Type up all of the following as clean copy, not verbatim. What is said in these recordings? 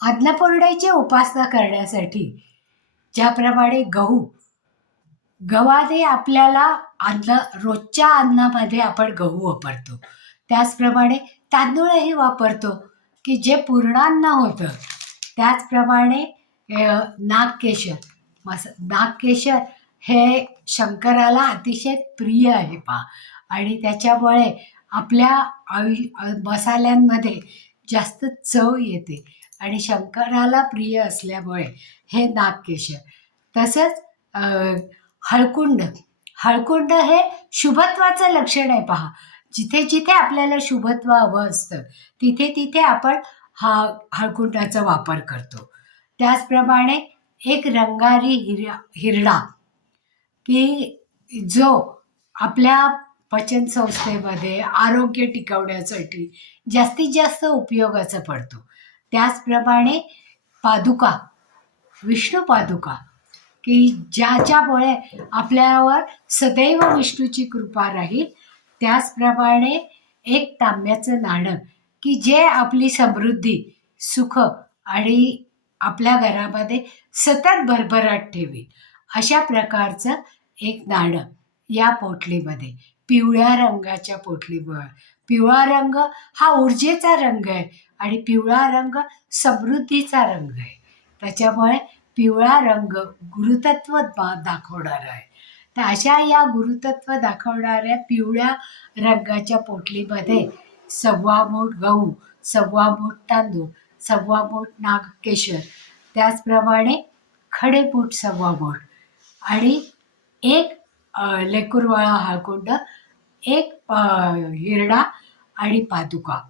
अन्नपूर्णेची उपासना करण्यासाठी ज्याप्रमाणे गव्हाने आपल्याला रोजच्या अन्नामध्ये आपण गहू वापरतो, त्याचप्रमाणे तांदूळही वापरतो की जे पूर्णान्न होतं. त्याचप्रमाणे नागकेशर हे शंकराला अतिशय प्रिय आहे पहा. आणि त्याच्यामुळे आपल्या मसाल्यांमध्ये जास्त चव येते आणि शंकराला प्रिय असल्यामुळे हे नागकेशर. तसंच हळकुंड हे शुभत्वाचं लक्षण आहे पहा. जिथे जिथे आपल्याला शुभत्व हवं असतं तिथे तिथे आपण हळकुंडाचा वापर करतो. त्याचप्रमाणे एक रंगारी हिरडा की जो आपल्या पचनसंस्थेमध्ये आरोग्य टिकवण्यासाठी जास्तीत जास्त उपयोगाचा पडतो. त्याचप्रमाणे विष्णू पादुका की ज्याच्यामुळे आपल्यावर सदैव विष्णूची कृपा राहील. त्याचप्रमाणे एक तांब्याचं नाणं की जे आपली समृद्धी, सुख आणि आपल्या घरामध्ये सतत भरभराट ठेवी, अशा प्रकारचं एक नाणं या पोटलीमध्ये, पिवळ्या रंगाच्या पोटलीवर. पिवळा रंग हा ऊर्जेचा रंग आहे आणि पिवळा रंग समृद्धीचा रंग आहे. त्याच्यामुळे पिवळा रंग गुरुतत्व दाखवणारा आहे. तर अशा या गुरुतत्व दाखवणाऱ्या पिवळ्या रंगाच्या पोटलीमध्ये 1.25 मूठ गहू, 1.25 मूठ तांदूळ, 1.25 मूठ नागकेशर, त्याचप्रमाणे खडेपूट 1.25 मूठ आणि एक लेकुरवाळा हळकुंड, एक हिरडा आणि पादुका,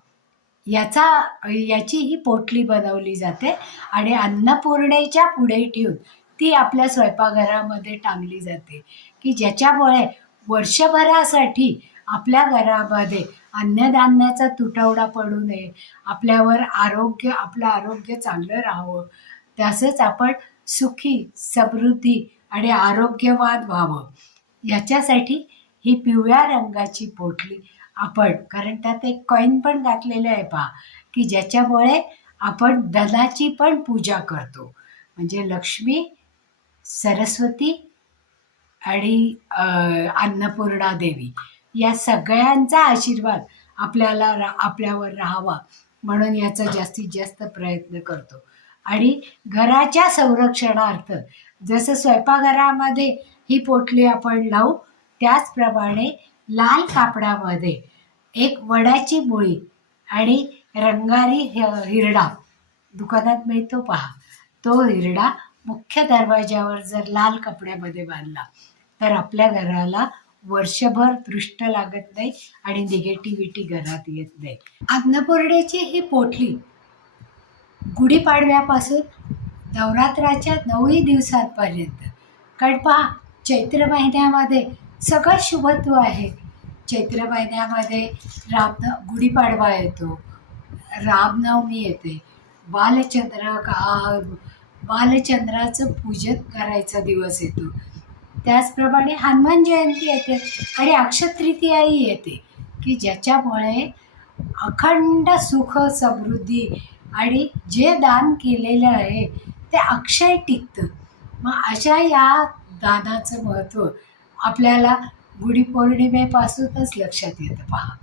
याची ही पोटली बनवली जाते आणि अन्नपूर्णेच्या पुढे ठेवून ती आपल्या स्वयंपाकघरामध्ये टांगली जाते की ज्याच्यामुळे वर्षभरासाठी आपल्या घरामध्ये अन्नधान्याचा तुटवडा पडू नये, आपलं आरोग्य चांगलं राहावं, तसंच आपण सुखी, समृद्धी आणि आरोग्यवान व्हावं, याच्यासाठी ही पिवळ्या रंगाची पोटली आपण, कारण त्यात एक कॉईन पण घातलेलं आहे पहा की ज्याच्यामुळे आपण धनाची पण पूजा करतो. म्हणजे लक्ष्मी, सरस्वती आणि अन्नपूर्णा देवी या सगळ्यांचा आशीर्वाद आपल्यावर राहावा म्हणून याचा जास्तीत जास्त प्रयत्न करतो. आणि घराच्या संरक्षणार्थ जसं स्वयंपाकघरामध्ये ही पोटली आपण लावू, त्याचप्रमाणे लाल कापडामध्ये एक वडाची मुळी आणि रंगारी हिरडा दुकानात मिळतो पहा, तो हिरडा मुख्य दरवाज्यावर जर लाल कपड्यामध्ये बांधला तर आपल्या घराला वर्षभर दृष्ट लागत नाही आणि निगेटिव्हिटी घरात येत नाही. अन्नपूर्णेची ही पोटली गुढीपाडव्यापासून नवरात्राच्या 9 दिवसांपर्यंत, कारण पहा चैत्र महिन्यामध्ये सगळं शुभत्व आहे. चैत्र महिन्यामध्ये गुढीपाडवा येतो, रामनवमी येते, बालचंद्राचं पूजन करायचा दिवस येतो, त्याचप्रमाणे हनुमान जयंती येते आणि अक्षयतृतीयाही येते की ज्याच्यामुळे अखंड सुख, समृद्धी आणि जे दान केलेलं आहे ते अक्षय टिकतं. मग अशा या दानाचं महत्त्व आपल्याला गुढीपौर्णिमेपासूनच लक्षात येतं पहा.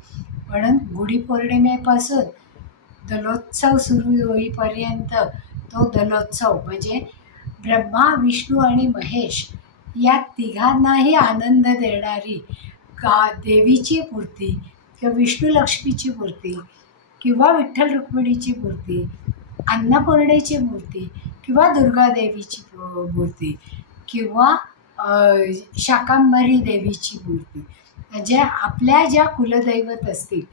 म्हणून गुढीपौर्णिमेपासून दलोत्सव सुरू होईपर्यंत, तो दलोत्सव म्हणजे ब्रह्मा, विष्णू आणि महेश या तिघांनाही आनंद देणारी देवीची मूर्ती किंवा विष्णू लक्ष्मीची मूर्ती किंवा विठ्ठल रुक्मिणीची मूर्ती, अन्नपूर्णेची मूर्ती किंवा दुर्गादेवीची मूर्ती किंवा शाकंभरी देवीची मूर्ती, म्हणजे आपल्या ज्या कुलदैवत असतील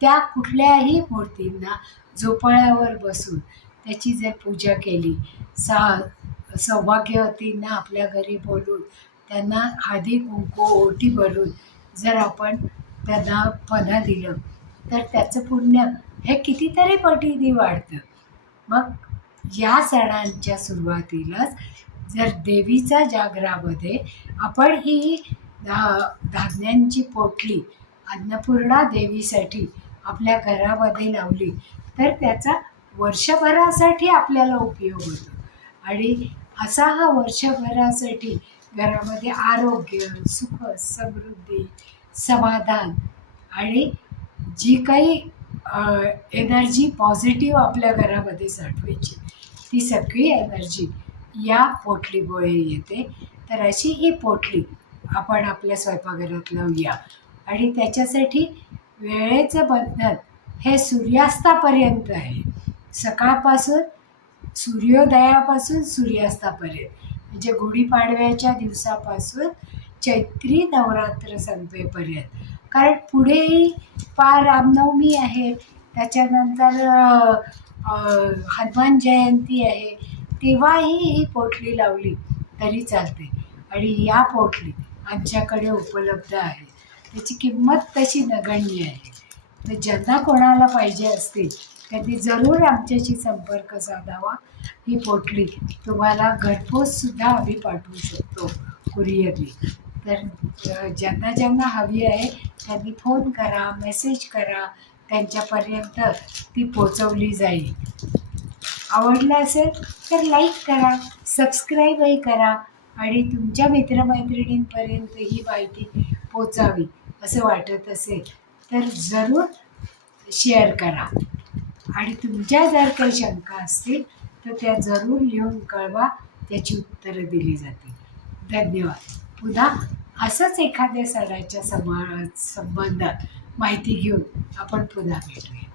त्या कुठल्याही मूर्तींना झोपाळ्यावर बसून त्याची जर पूजा केली, सौभाग्यवतींना आपल्या घरी बोलवून त्यांना हळदी कुंकू ओटी भरून जर आपण त्यांना पन्हा दिलं तर त्याचं पुण्य हे कितीतरी पटीने वाढतं. मग या सणांच्या सुरुवातीलाच जर देवीच्या जागरामध्ये आपण ही धान्यांची पोटली अन्नपूर्णा देवीसाठी आपल्या घरामध्ये लावली तर त्याचा वर्षभरासाठी आपल्याला उपयोग होतो. आणि असा हा वर्षभरासाठी घरामध्ये आरोग्य, सुख, समृद्धी, समाधान आणि जी काही एनर्जी पॉझिटिव्ह आपल्या घरामध्ये साठवायची, ती सगळी एनर्जी या पोटलीमुळे येते. तर अशी ही पोटली आपण आपल्या स्वयंपाकघरात लावूया. आणि त्याच्यासाठी वेळेचं बंधन हे सूर्यास्तापर्यंत आहे. सकाळपासून सूर्योदयापासून सूर्यास्तापर्यंत, म्हणजे गुढीपाडव्याच्या दिवसापासून चैत्री नवरात्र संपेपर्यंत. कारण पुढेही रामनवमी आहे, त्याच्यानंतर हनुमान जयंती आहे, तेव्हाही ही पोटली लावली तरी चालते. आणि या पोटली आमच्याकडे उपलब्ध आहे, त्याची किंमत तशी नगण्य आहे. तर ज्यांना कोणाला पाहिजे असतील त्यांनी जरूर आमच्याशी संपर्क साधावा. ही पोटली तुम्हाला घरपोचसुद्धा आम्ही पाठवू शकतो कुरिअरली. तर ज्यांना ज्यांना हवी आहे त्यांनी फोन करा, मेसेज करा, त्यांच्यापर्यंत ती पोचवली जाईल. आवडलं असेल तर लाईक करा, सबस्क्राईबही करा आणि तुमच्या मित्रमैत्रिणींपर्यंत ही माहिती पोचावी असं वाटत असेल तर जरूर शेअर करा. आणि तुमच्या जर काही शंका असतील तर त्या जरूर लिहून कळवा, त्याची उत्तरं दिली जातील. धन्यवाद. पुन्हा असंच एखाद्या सणाच्या संबंधात माहिती घेऊन आपण पुन्हा भेटूया.